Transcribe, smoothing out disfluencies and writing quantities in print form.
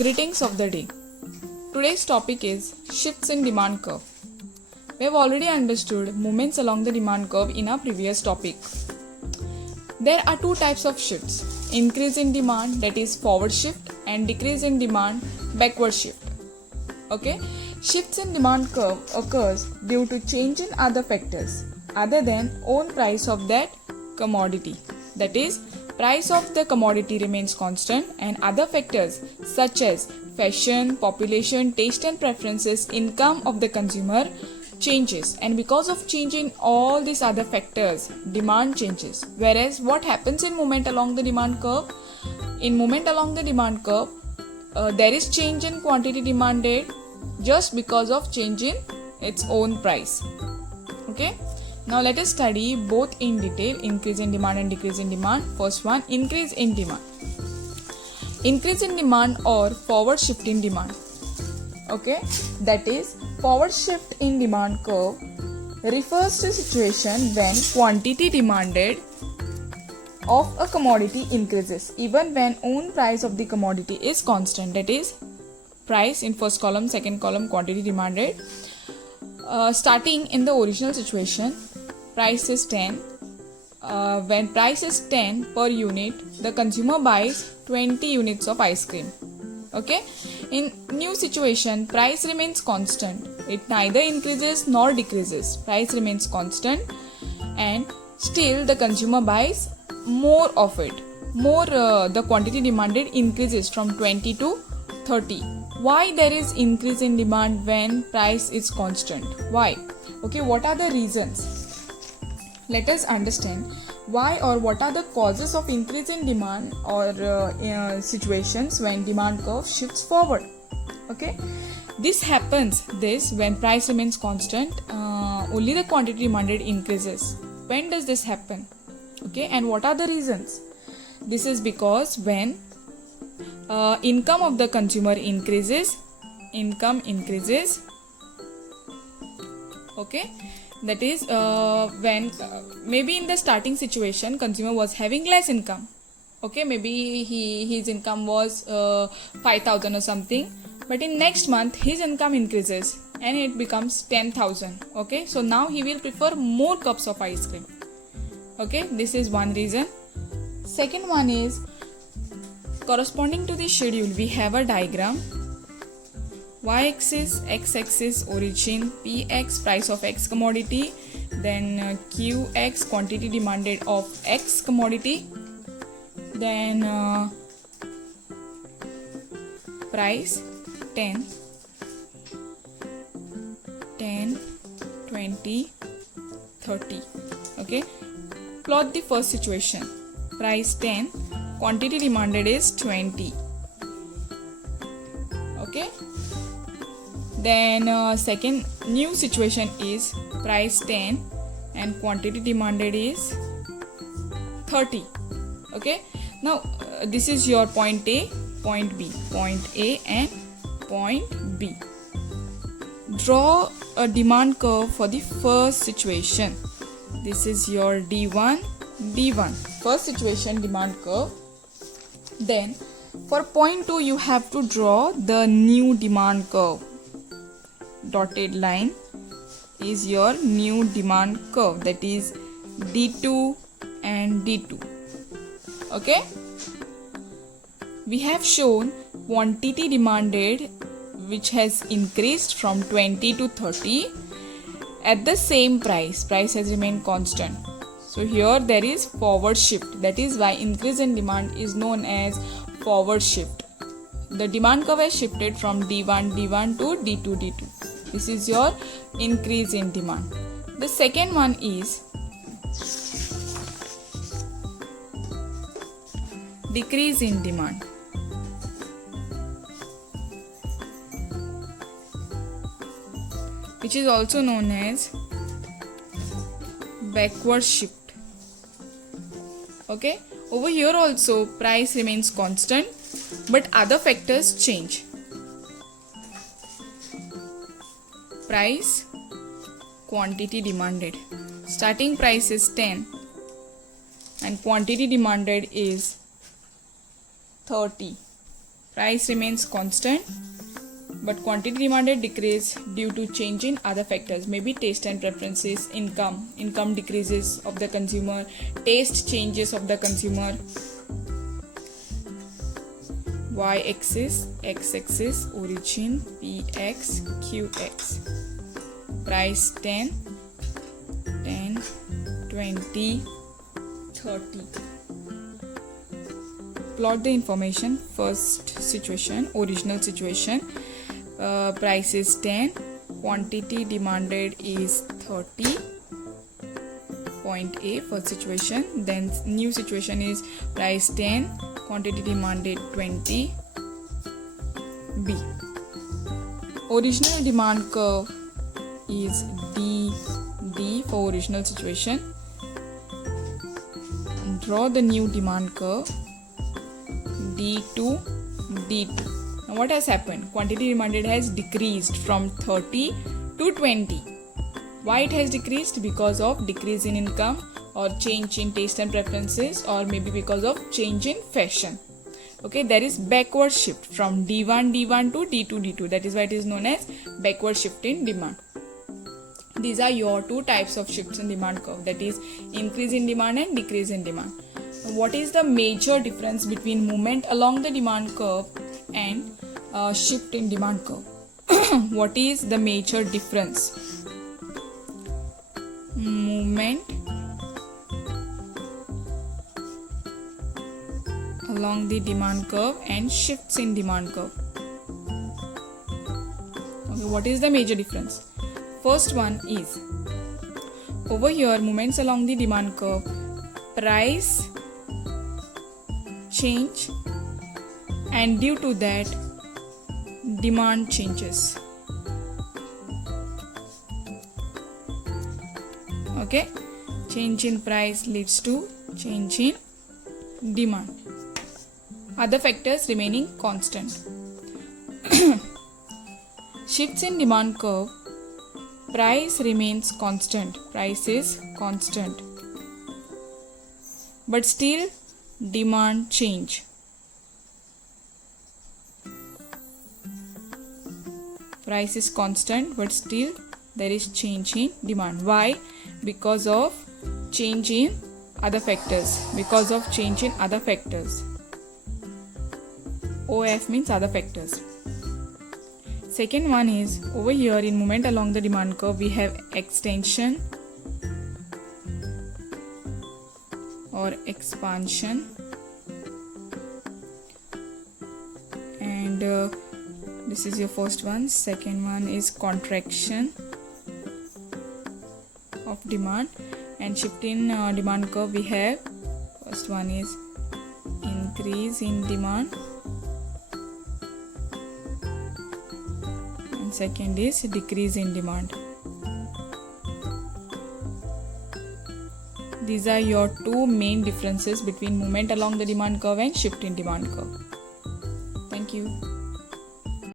Greetings of the day. Today's topic is shifts in demand curve. We have already understood movements along the demand curve in our previous topic. There are two types of shifts: increase in demand, that is forward shift, and decrease in demand, backward shift. Okay, shifts in demand curve occurs due to change in other factors other than own price of that commodity. That is, price of the commodity remains constant and other factors such as fashion, population, taste and preferences, income of the consumer changes, and because of changing all these other factors, demand changes. Whereas what happens in movement along the demand curve? In movement along the demand curve, there is change in quantity demanded just because of change in its own price. Okay. Now let us study both in detail, increase in demand and decrease in demand. First one, increase in demand. Increase in demand or forward shift in demand. Okay, that is, forward shift in demand curve refers to situation when quantity demanded of a commodity increases even when own price of the commodity is constant. That is, price in first column, second column, quantity demanded. Starting in the original situation, price is 10. When price is 10 per unit, the consumer buys 20 units of ice cream. Okay. In new situation, price remains constant. It neither increases nor decreases. Price remains constant, and still the consumer buys more of it. The quantity demanded increases from 20 to 30. Why there is increase in demand when price is constant? Why? Okay, what are the reasons? Let us understand why or what are the causes of increase in demand or situations when demand curve shifts forward. Okay, this happens when price remains constant, only the quantity demanded increases. When does this happen? Okay, and what are the reasons? This is because when income of the consumer increases, okay, that is when maybe in the starting situation consumer was having less income. Okay, maybe his income was 5,000 or something, but in next month his income increases and it becomes 10,000. Okay, so now he will prefer more cups of ice cream. Okay, this is one reason. Second one is, corresponding to the schedule, we have a diagram. Y-axis, X-axis, origin, Px, price of X commodity, then Qx, quantity demanded of X commodity, then price 10, 20, 30. Okay, plot the first situation. Price 10, quantity demanded is 20. Okay. Then second new situation is price 10 and quantity demanded is 30. Okay. Now this is your point A, point B, point A and point B. Draw a demand curve for the first situation. This is your D1, D1. First situation demand curve. Then for point 2 you have to draw the new demand curve. Dotted line is your new demand curve, that is D2 and D2. Okay, we have shown quantity demanded which has increased from 20 to 30 at the same price has remained constant. So here there is forward shift. That is why increase in demand is known as forward shift. The demand curve has shifted from D1 to D2 D2. This is your increase in demand. The second one is decrease in demand. Which is also known as backward shift. Okay, over here also price remains constant but other factors change. Price, quantity demanded. Starting price is 10 and quantity demanded is 30. price remains constant, but quantity demanded decrease due to change in other factors, maybe taste and preferences, income decreases of the consumer, taste changes of the consumer. Y-axis, X-axis, origin, P-X, Q-X. Price 10, 20, 30. Plot the information. First situation, original situation. Price is 10, quantity demanded is 30. Point A, first situation. Then new situation is price 10, quantity demanded 20. B. Original demand curve is D for original situation. Draw the new demand curve D2, D2. Now what has happened? Quantity demanded has decreased from 30 to 20. Why it has decreased? Because of decrease in income or change in taste and preferences, or maybe because of change in fashion. Okay, there is backward shift from D1 to D2 D2. That is why it is known as backward shift in demand. These are your two types of shifts in demand curve, that is increase in demand and decrease in demand. What is the major difference between movement along the demand curve and shift in demand curve? What is the major difference? Movement along the demand curve and shifts in demand curve. Okay, what is the major difference? First one is, over here movements along the demand curve, price change, and due to that demand changes. Okay, change in price leads to change in demand. Other factors remaining constant. Shifts in demand curve, price remains constant, price is constant, but still demand change. Price is constant, but still there is change in demand. Why? Because of change in other factors. Because of change in other factors. OF means other factors. Second one is, over here in movement along the demand curve we have extension or expansion, and this is your first one. Second one is contraction of demand, and shift in demand curve we have, first one is increase in demand, and second is decrease in demand. These are your two main differences between movement along the demand curve and shift in demand curve. Thank you.